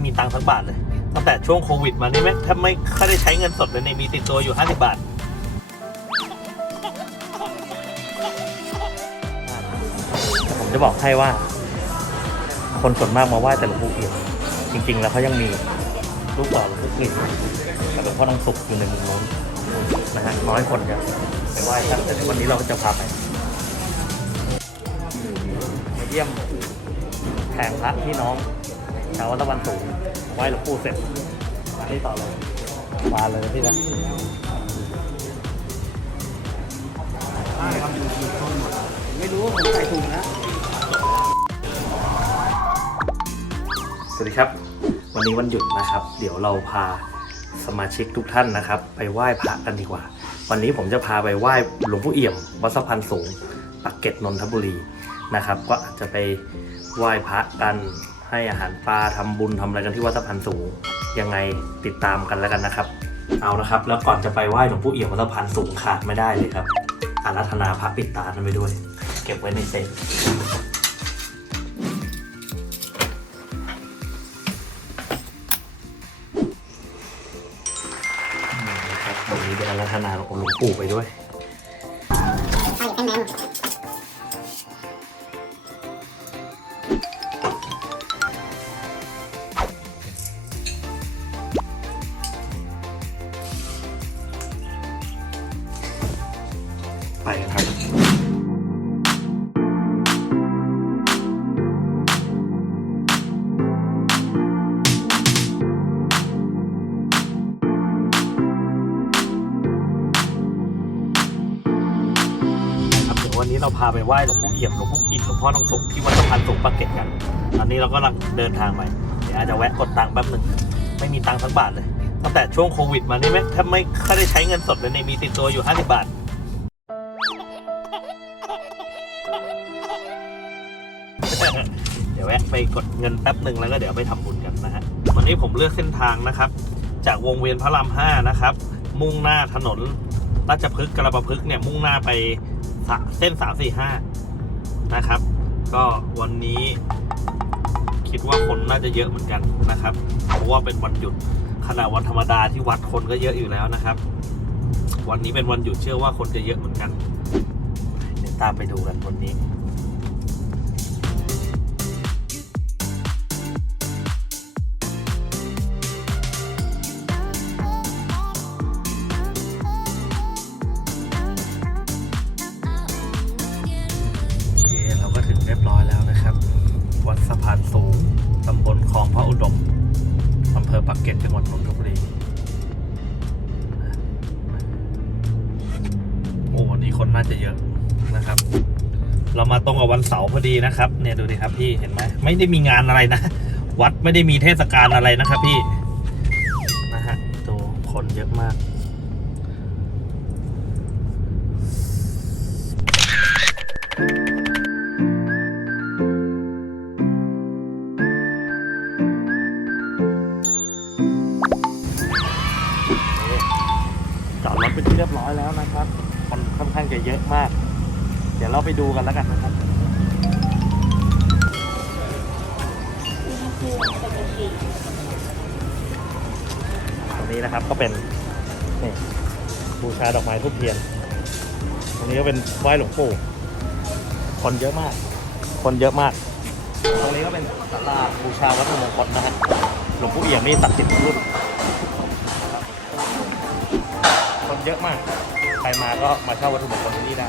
ไม่มีตังค์สักบาทเลย ตั้งแต่ช่วงโควิดมานี่ไม่แทบไม่ค่อยได้ใช้เงินสดเลยเนี่ยมีติดตัวอยู่ 50 บาทผมจะบอกให้ว่า คนส่วนมากมาไหว้แต่หลวงปู่เอี่ยมจริง ๆ แล้วเขายังมีรูปหล่อหลวงปู่กลิ่นกับหลวงพ่อทองสุกอยู่ในมุมนู้นนะฮะน้อยคนจะไปไหว้ท่านแต่วันนี้เราจะพาไปมาเยี่ยมแผงพระพี่น้อง ชาววัดตะวันสูงไหว้หลวงปู่เสร็จมาที่ต่อเลยมาเลยพี่นะไม่รู้ว่าผมใส่ถุงนะ สวัสดีครับ วันนี้วันหยุดนะครับ เดี๋ยวเราพาสมาชิกทุกท่านนะครับ ไปไหว้พระกันดีกว่า วันนี้ผมจะพาไปไหว้หลวงปู่เอี่ยมวัดสะพานสูงปักเกร็ดนนทบุรีนะครับ ก็อาจจะไปไหว้พระกัน ให้อาหารปลาทำบุญทำอะไรกันที่วัดสะพานสูง ยังไงติดตามกันแล้วกันนะครับ เอานะครับ แล้วก่อนจะไปไหว้หลวงปู่เอี่ยมวัดสะพานสูงขาดไม่ได้เลยครับอารัธนาพระปิดตาท่านไปด้วย เก็บไว้ในเซฟนี่นะครับวันนี้เป็นอารัธนาหลวงปู่ไปด้วย ววันนี้เราพาไปไหว้หลวงปู่เอี่ยมหลวงปู่อินหลวงพ่อทองสุขที่วัดสะพานสูงปากเกร็ดกัน ตอนนี้เราก็กำลังเดินทางไปเดี๋ยวอาจจะแวะกดตังค์แป๊บหนึ่งไม่มีตังค์สักบาทเลยตั้งแต่ช่วงโควิดมานี่ไม่แทบไม่ค่อยได้ใช้เงินสดเลยเนี่ยมีติดตัวอยู่ 50 บาท เดี๋ยวแวะไปกดเงินแป๊บหนึ่งแล้วก็เดี๋ยวไปทำบุญกันนะฮะวันนี้ผมเลือกเส้นทางนะครับ จากวงเวียนพระรามห้านะครับ มุ่งหน้าถนนราชพฤกษ์กระประพฤกษ์เนี่ยมุ่งหน้าไปสะ เส้นสามสี่ห้านะครับ ก็วันนี้คิดว่าคนน่าจะเยอะเหมือนกันนะครับ เพราะว่าเป็นวันหยุดขณะวันธรรมดาที่วัดคนก็เยอะอยู่แล้วนะครับ วันนี้เป็นวันหยุดเชื่อว่าคนจะเยอะเหมือนกัน เดี๋ยวตามไปดูกันวันนี้ วันนี้คนน่าจะเยอะนะครับ เรามาตรงกับวันเสาร์พอดีนะครับ เนี่ยดูดิครับพี่เห็นไหมไม่ได้มีงานอะไรนะ วัดไม่ได้มีเทศกาลอะไรนะครับพี่นะฮะตัวคนเยอะมาก ไปดูกันแล้วกันนะครับตรงนี้นะครับก็เป็นนี่บูชาดอกไม้ทูบเทียน ตรงนี้ก็เป็นไหว้หลวงปู่คนเยอะมาก คนเยอะมาก ตรงนี้ก็เป็นศาลาบูชาวัตถุมงคลนะฮะหลวงปู่เอี่ยมนี่ศักดิ์สิทธิ์รุ่นคนเยอะมาก ใครมาก็มาเช่าวัตถุมงคลที่นี่ได้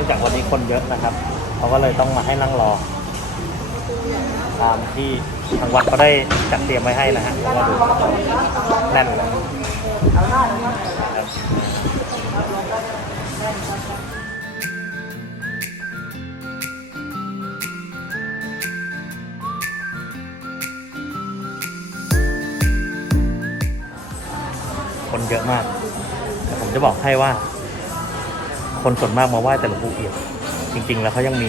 นื่องจากวันนี้คนเยอะนะครับเขาก็เลยต้องมาให้นั่งรอ ตามที่ทางวัดเขาได้จัดเตรียมไว้ให้นะฮะเพราะว่าดูแน่นเลยคนเยอะมาก แต่ผมจะบอกให้ว่า คนส่วนมากมาไหว้แต่หลวงปู่เอี่ยมจริง ๆ แล้วเขายังมี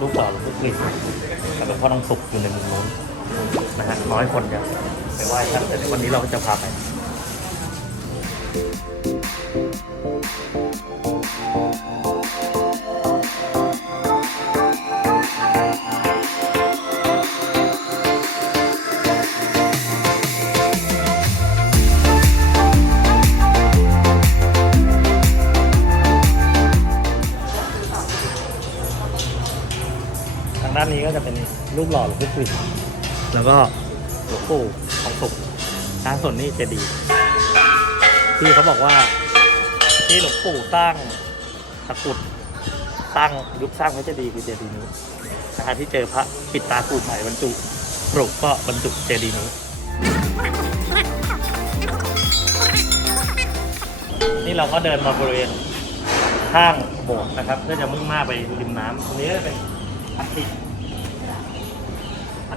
รูปหล่อหลวงปู่กลิ่นแล้วก็พ่อทองสุกอยู่ในมุมนู้นนะฮะน้อยคนจะไปไหว้ท่านแต่วันนี้เราก็จะพาไปท รูปหล่อหลวงพ่อกลิ่นแล้วก็หลวงปู่ของสุขทางส่วนนี้เจดี ที่เขาบอกว่าที่หลวงปู่สร้างตะกุดสร้างยุคสร้างพระเจดีย์คือเจดีย์นี้นะคะที่เจอพระปิดตากูใหม่บรรจุปลุกก็บรรจุเจดีย์นี้ นี่เราก็เดินมาบริเวณข้างโบสถ์นะครับเพื่อจะมุ่งหน้าไปริมน้ำตรงนี้จะเป็นอัฐิ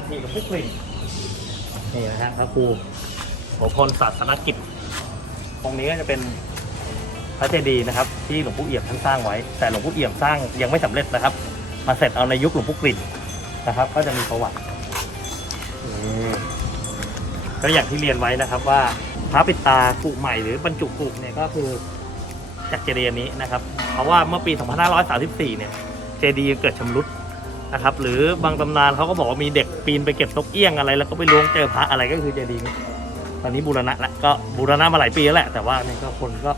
อัฐิหลวงพ่อกลิ่นนี่นะฮะพระครูโสพลศาสนกิจ ตรงนี้ก็จะเป็นพระเจดีย์นะครับ ที่หลวงปู่เอี่ยมท่านสร้างไว้ แต่หลวงปู่เอี่ยมสร้างยังไม่สำเร็จนะครับ มาเสร็จเอาในยุคหลวงปู่กลิ่นนะครับ ก็จะมีประวัติก็อย่างที่เรียนไว้นะครับว่าพระปิดตากุใหม่หรือบรรจุกุเนี่ยก็คือจากเจดีย์นนี้นะครับ เพราะว่าเมื่อปี 2534 เนี่ย เจดีย์เกิดชำรุด นะครับ หรือบางตำนานเขาก็บอกว่ามีเด็กปีนไปเก็บนกเอี้ยงอะไร แล้วก็ไปล้วงเจอพระอะไรก็คือเจดีย์นี้ตอนนี้บูรณะแล้วก็บูรณะมาหลายปีแล้วแหละแต่ว่าเนี่ยก็คนก็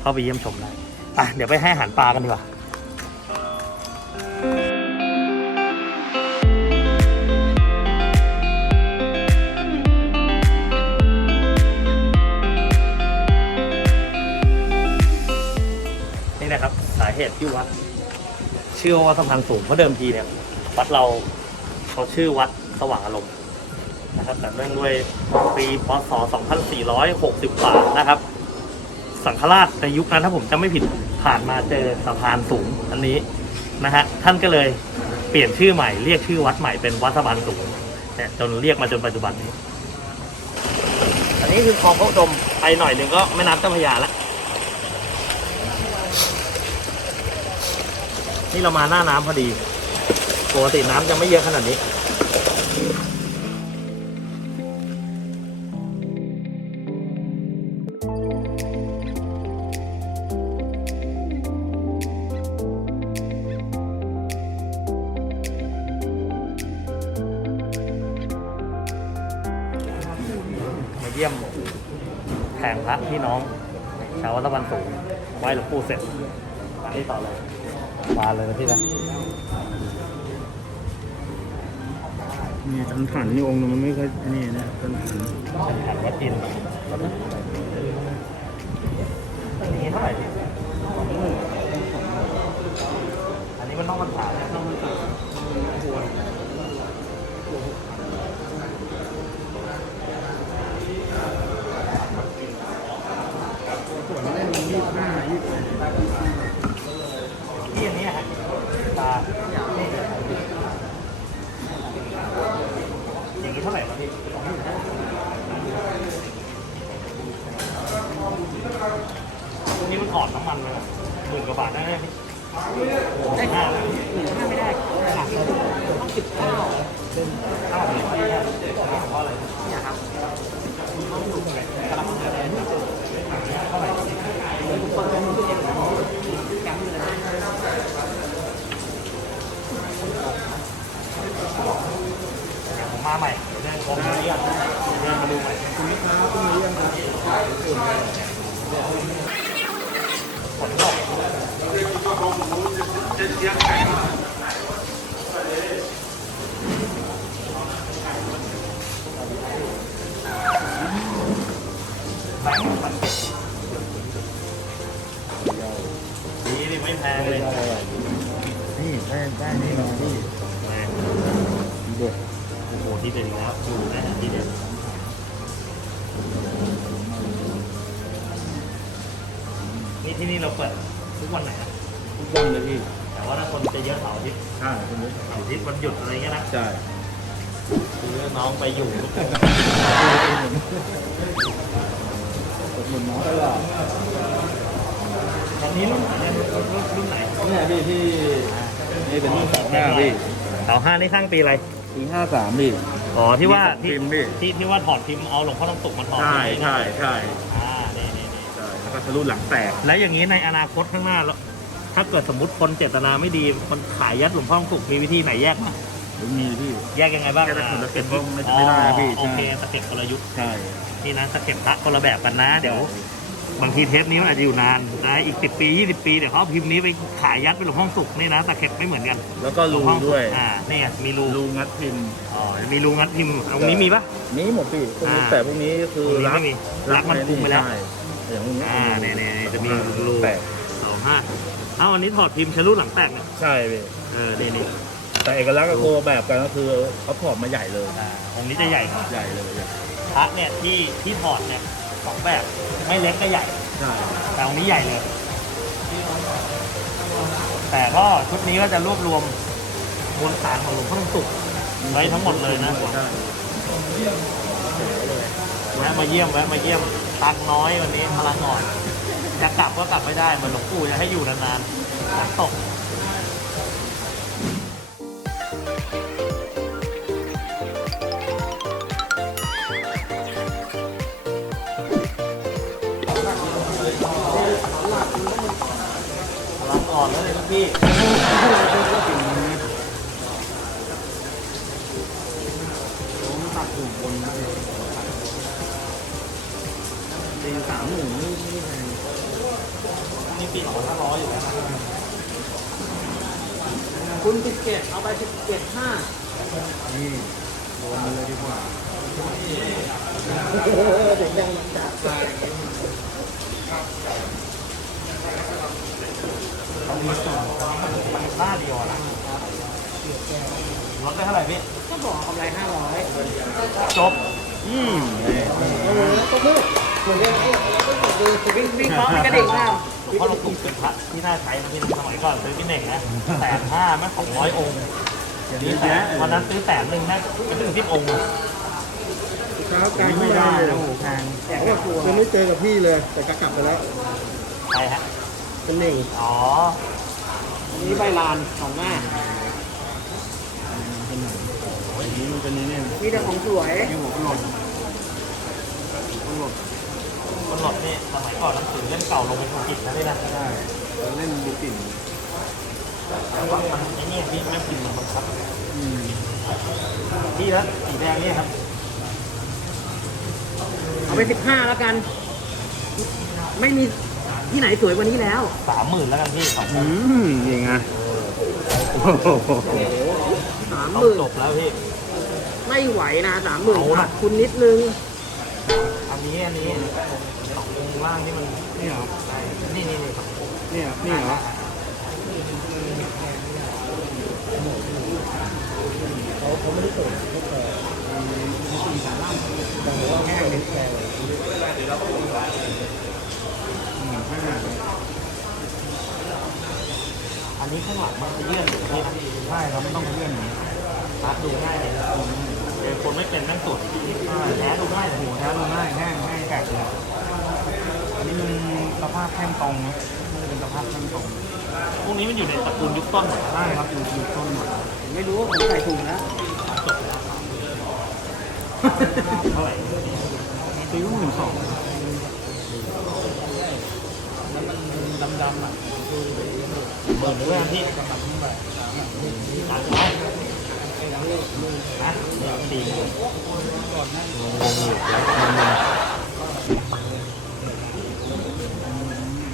เข้าไปเยี่ยมชมได้อะเดี๋ยวไปให้อาหารปลากันดีกว่านี่นะครับ สาเหตุที่วัดเชื่อว่าสะพานสูงเพราะเดิมทีเนี่ย วัดเราเขาชื่อวัดสว่างอารมณ์นะครับแต่เนื่องด้วยปีพศ 2460กว่านะครับ สังฆราชในยุคนั้นถ้าผมจำไม่ผิดผ่านมาเจอสะพานสูงอันนี้นะฮะท่านก็เลยเปลี่ยนชื่อใหม่เรียกชื่อวัดใหม่เป็นวัดสะพานสูงเนี่ยจนเรียกมาจนปัจจุบันนี้ อันนี้คือคลองพระอุดมไปหน่อยหนึ่งก็แม่น้ำเจ้าพระยาละนี่เรามาหน้าน้ำพอดี ปกติน้ำจะไม่เยอะขนาดนี้มาเยี่ยมแผงพระพี่น้อง ชาววัดตะวันสูงไหว้หลวงปู่เสร็จมาที่ต่อเลย มาเลยนะพี่นะ นี่ทันถันนี่องค์นึงมันไม่ค่อยนี่นะทันถันเป็นแผ่นวัดอิน มาใหม่เดินชมเดินมาดูใหม่คุณลูกค้าพรุ่งนี้ยังครับผลตก แบงค์มันดีดิไม่แพงเลยนี่ได้ได้นี่มาที่แพงเด็ดโอ้โหที่เด่นแล้วดูแน่ที่เด่นนี่ที่นี่เราเปิดทุกวันไหนนะทุกวันเลยพี่ แต่ว่าถ้าคนจะเยอะเสาร์อาทิตย์ใช่คุณลูกเสาร์อาทิตย์วันหยุดอะไรเงี้ยนะ ใช่คือน้องไปอยู่ทุกคนกด หมุนน้องตลอดอันนี้รุ่นไหนเนี่ยรุ่นรุ่นไหนเนี่ยพี่ที่นี่เป็นรุ่นสองห้าพี่เสาห้านี่ข้างปีอะไรปีห้าสามพี่โอ๋อที่ว่ามีที่สองพิมพ์พี่ที่ที่ว่าถอดพิมพ์เอาหลวงพ่อต้องสุกมาถอดใช่ใช่ใช่อ่านี่นี่นี่ใช่แล้วก็ทะลุหลังแตกแล้วอย่างนี้ในอนาคตข้างหน้าแล้วถ้าเกิดสมมติคนเจตนาไม่ดีมันขายยัดหลวงพ่อต้องสุกมีวิธีไหนแยกไหมหรือมีพี่ แยกยังไงบ้างแยกแต่คนละอ่าเก็บก็ไม่ไม่ได้นะพี่อ๋อโอเคใช่สเก็บคนละยุคใช่ นี่นะสเก็บพระคนละแบบกันนะ เดี๋ยว บางทีเทปนี้มันอาจจะอยู่นานนะอีกสิบปียี่สิบปีเดี๋ยวเขาเอาพิมพ์นี้ไปขายยัดเป็นหลวงพ่อสุกนี่นะตะเข็บไม่เหมือนกันแล้วก็รูหลงพ่อสุกด้วย อ่านี่ไงมีรูรูงัดพิมพ์อ๋อมีรูงัดพิมพ์เอาตรงนี้มีปะ นี้หมดพี่พวกนี้อ่า แต่พวกนี้คือตรงนี้รักไม่มีรักมันปรุงไปแล้ว ใช่อย่างพวกนี้อ่าเนี่ยเนี่ยเนี่ยจะมีรู แตกสองห้าเอาอันนี้ถอดพิมพ์ชะลุหลังแตกเนี่ยใช่พี่เออนี่นี่แต่เอกลักษณ์กับโคแบบกันก็คือเขาถอดมาใหญ่เลย อ่าองค์นี้จะใหญ่หน่อยใหญ่เลยใหญ่ พระเนี่ยที่ที่ถอดเนี่ยสองแบบไม่เล็กก็ใหญ่ ใช่แต่องค์นี้ใหญ่เลย แต่ก็ชุดนี้ก็จะรวบรวมมวลสารของหลวงพ่อทองสุกไว้ทั้งหมดเลยนะ ใช่แวะมาเยี่ยมแวะมาเยี่ยมตังค์น้อยวันนี้พลังอ่อนจะกลับก็กลับไม่ได้เหมือนหลวงปู่จะให้อยู่นานๆฝนตก พลังอ่อนเลยครับพี่ตัดถูกบนนะตีสามหนึ่งนี่ไม่แพงนี่ปีสองพันห้าร้อยอยู่แล้วนะคุณสิบเจ็ดเอาไปสิบเจ็ดห้านี่โดนมันเลยดีกว่า เด็กยังจัด ห้าเดียวนะลดได้เท่าไหร่พี่ ก็บอกกำไรห้าร้อยจบ อืมนี่โอ้โหก็มืดเหมือนเดิมวิ่งวิ่งเคราะห์กระดิ่งมากเพราะเราปลูกเป็นพระที่น่าใช้นะพี่สมัยก่อนซื้อพี่เน่งนะแสนห้าไม่สองร้อยองค์นี่แสนวันนั้นซื้อแสนหนึ่งน่าจะถึงสิบองค์เช้าอันนี้ไม่ได้นะโอ้โหแพงแต่ก็กลัวยังไม่เจอกับพี่เลยแต่ก็กลับไปแล้วใช่ฮะเป็นหนึ่งอ๋ออั นนี้ใบลานสองหน้าอันนี้มันเป็นนี่เนี่ยมีแต่ของสวยที่หัวกระโหลกคนหลดนี่สมัยก่อนหนังสือเล่มเก่าลงเป็นธุรกิจนะพี่นะได้เล่นดูปิ่นแต่ว่ามันไอ้นี่พี่แม่พิมพ์มันบังคับอืมพี่แล้วสีแดงนี่ครับ เอาไปสิบห้าแล้วกัน ไม่มี ที่ไหนสวยกว่านี้แล้วสามหมื่นแล้วกันพี่สองอืมยังไงโอ้โหสามต้อหงมื่นจบแล้วพี่ ไม่ไหวนะสามหมื่นเอาล่ะขาดคุณนิดนึงอันนี้อันนี้สององค์ล่างนี่มันนี่เหรอนี่นี่นี่นี่เหรอนี่เหรอ อันนี้ข้างหลังมันจะเยื่อนอยู่ที่ใช่ครับไม่ต้องเลื่อนอย่างนี้รัดดูง่ายเลยนะเจอคนไม่เป็นแม่งตรวจแท้ดูง่ายเลยแท้ดูง่ายแห้งแห้งแกะเลยอันนี้มันสภาพแท่งตรงนะมันเป็นสภาพแท่งตรงพวกนี้มันอยู่ในตระกูลยุคต้นหมดใช่ครับอยู่อยู่ต้นหมดผมไม่รู้ว่าผมใส่ถุงแล้วจบแล้วเท่าไหร่ตีว่าหมื่นสอง ดำๆอะเปิดด้วยนะพี่ตัดเอานะเดี๋ยวตีงงอยู่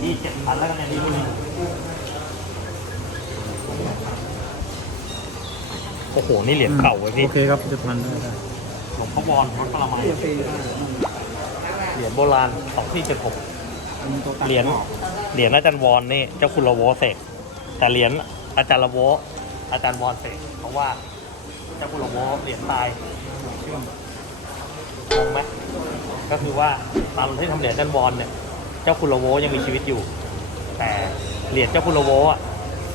ที่เจ็ดพันแล้วกันเนี่ยพี่คนนี้โอ้โห นี่เหรียญเก่าเว้ยพี่ โอเคครับจะพันได้ได้หลวงพ่อวอนวัดปรมัยเหรียญโบราณสองที่เจ็ดหกอันนี้ตัวตัด เหรียญออกเหรียญอาจารย์วอนนี่เจ้าคุณละโวเสกแต่เหรียญอาจารย์ละโวอาจารย์วอนเสกเพราะว่าเจ้าคุณละโวเหรียญตายเชื่อมงงไหมก็คือว่าตอนที่ทำเหรียญอาจารย์วอนเนี่ย เจ้าคุณละโวยังมีชีวิตอยู่ แต่เหรียญเจ้าคุณละโวอะ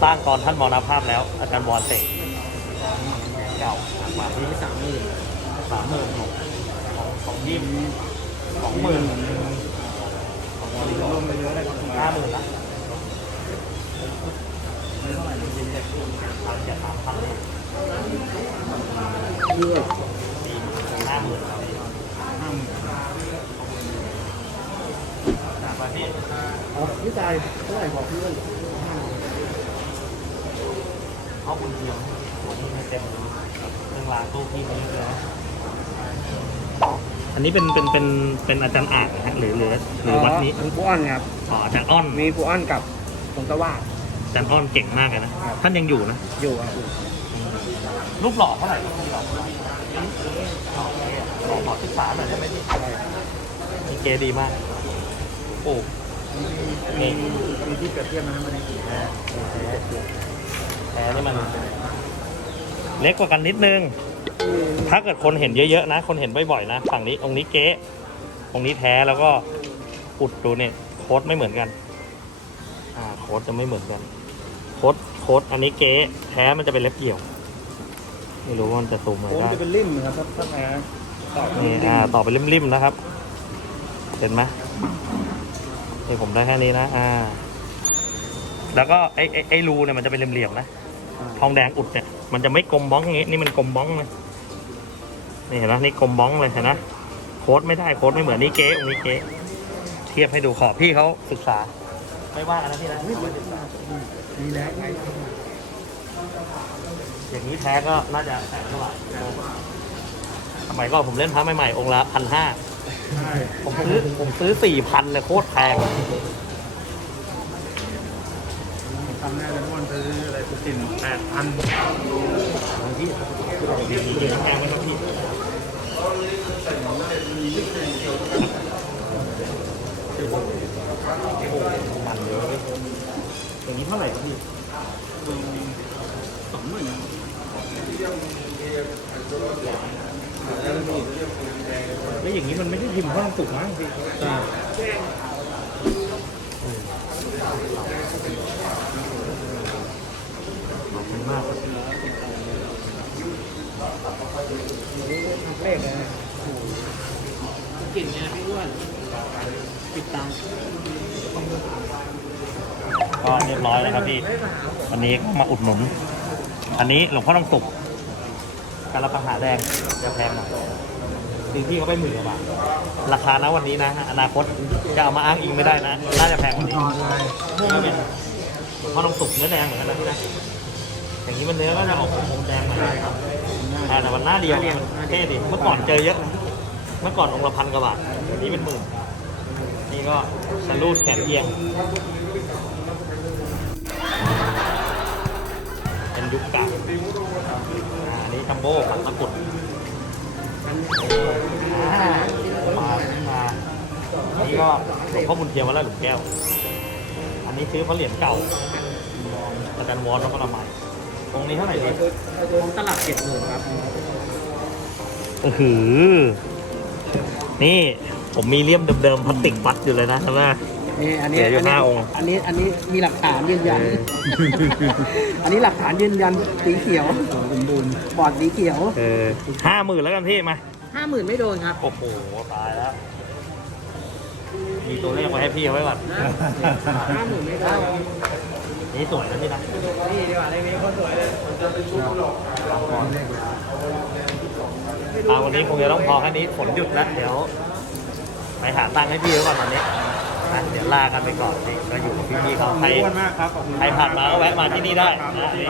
สร้างตอนท่านมรณภาพแล้ว อาจารย์วอนเสกเก่าบาทนี้สามหมื่นสามหมื่นของของของยิมสองหมื่น รวมไปเยอะเลยครับห้าหมื่นละพันจะสามพันเลยเยอะสี่ห้าหมื่นห้าหมื่นสามพันพี่อ๋อพี่จ่ายเท่าไหร่บอกพี่อ้วนเขาบุญเทียมหัวนี่ไม่เต็มเลยเครื่องรางตู้พี่มีเยอะเลยนะ อันนี้เป็นเป็นเป็นเป็นอาจารย์อ่างนะฮะหรือหรือหรือวัดนี้มีปูอ้อนครับอ๋ออาจารย์อ้อนมีปูอ้อนกับผงตะว่าอาจารย์อ้อนเก่งมากเลยนะท่านยังอยู่นะอยู่ครับรูปหล่อเท่าไหร่รูปหล่อเท่าไหร่หล่อหล่อหล่อศึกษาหน่อยได้ไหมพี่มีเกดีมาก โอ้นี่มีที่เปรียบเทียบนะมันในแท้แท้นี่มันเล็กกว่ากันนิดนึง ถ้าเกิดคนเห็นเยอะๆนะ คนเห็นบ่อยๆนะ ฝั่งนี้องค์นี้เก๊องค์นี้แท้แล้วก็อุดดูเนี่ยโค้ดไม่เหมือนกัน อ่าโค้ดจะไม่เหมือนกัน โค้ดโค้ดอันนี้เก๊แท้มันจะเป็นเล็บเกี่ยว ไม่รู้ว่ามันจะซูมอะไรโค้งได้จะเป็นริ่มครับถ้าถ้าแพ้ต่อเป็นนี่ริ่มอ่าต่อไปริมๆนะครับ เห็นไหมนี่ผมได้แค่นี้นะอ่า แล้วก็ไอ้ไอ้ไอ้รูเนี่ยมันจะเป็นเหลี่ยมๆนะ ทองแดงอุดเนี่ย มันจะไม่กลมบ้องอย่างงี้ นี่มันกลมบ้องเลย นี่เห็นไหมนี่กลมบ้องเลยเห็นไหมโค้ดไม่ได้โค้ดไม่เหมือนนี่เก๊องค์นี้เก๊เทียบให้ดูขอบพี่เขาศึกษา ไม่ว่ากันนะพี่นะมีแล้วไงอย่างนี้แท้ก็น่าจะแสนกว่าบาทสมัยก่อนผมเล่นพระใหม่ๆองค์ละพันห้าใช่ผมซื้อผมซื้อสี่พันเลยโคตรแพงทำแน่เลยม่อนซื้ออะไรสุสินแปดพันพี่ดีดีแพงไหมครับพี่ มันเยอะอย่างนี้เท่าไหร่ครับพี่สองหมื่นแล้วอย่างนี้มันไม่ได้พิมพ์ข้อสุกมั้งพี่ขอบคุณมากครับเลขนะ กลิ่นเนี่ยพี่อ้วนปิดตังค์ก็เรียบร้อยแล้วครับพี่ วันนี้ก็มาอุดหนุน อันนี้หลวงพ่อต้องสุกการละปังหาแดงจะแพงหน่อยจริงพี่เขาไปหมื่นกว่าบาท ราคานะวันนี้นะ อนาคตจะเอามาอ้างอิงไม่ได้นะ น่าจะแพงกว่านี้นอนเลยก็เป็นหลวงพ่อต้องสุกเนื้อแดงเหมือนกันนะพี่นะ อย่างนี้มันเนื้อก็จะออกอมแดงหน่อยนะครับอ่าแต่มันหน้าเดียวมันเท่ดิ เมื่อก่อนเจอเยอะนะเมื่อก่อนองค์ละพันกว่าบาทเดี๋ยวนี้เป็นหมื่น นี่ก็สลูดแขนเอียง เป็นยุคกลางอ่าอันนี้จัมโบ้ผัดมะกรูดอ่ามามาอันนี้ก็หลวงพ่อบุญเทียมวัดไร่หลุมแก้ว อันนี้ซื้อเพราะเหรียญเก่าอาจารย์วอนแล้วก็ละไมตรงนี้เท่าไหร่ดีของตลาดเจ็ดหมื่นครับเออหือ นี่ผมมีเลี่ยมเดิมๆพลาสติกวัดอยู่เลยนะใช่ไหมนี่อันนี้เดี๋ยวอยู่อันนี้ห้าองค์ อันนี้อันนี้มีหลักฐานยืนยัน อันนี้หลักฐานยืนยันสีเขียวสมบูรณ์บอร์ดสีเขียวเออห้าหมื่นแล้วกันพี่มา ห้าหมื่นไม่โดนครับ โอ้โห ตายแล้ว มีตัวเลขไว้ให้พี่เอาไว้ก่อนห้าหมื่นไม่โดนนี่สวยนะพี่นะนี่ดีกว่าในนี้คนสวยเลย อ่าวันนี้คงจะต้องพอแค่นี้ฝนหยุดแล้วเดี๋ยว ไปหาตังค์ให้พี่ไว้ก่อนตอนนี้นะเดี๋ยวลากันไปก่อนนี่ก็อยู่กับพี่ๆเขาใครมากครับขอบคุณใครผ่านมาก็แวะมาที่นี่ได้นะนี่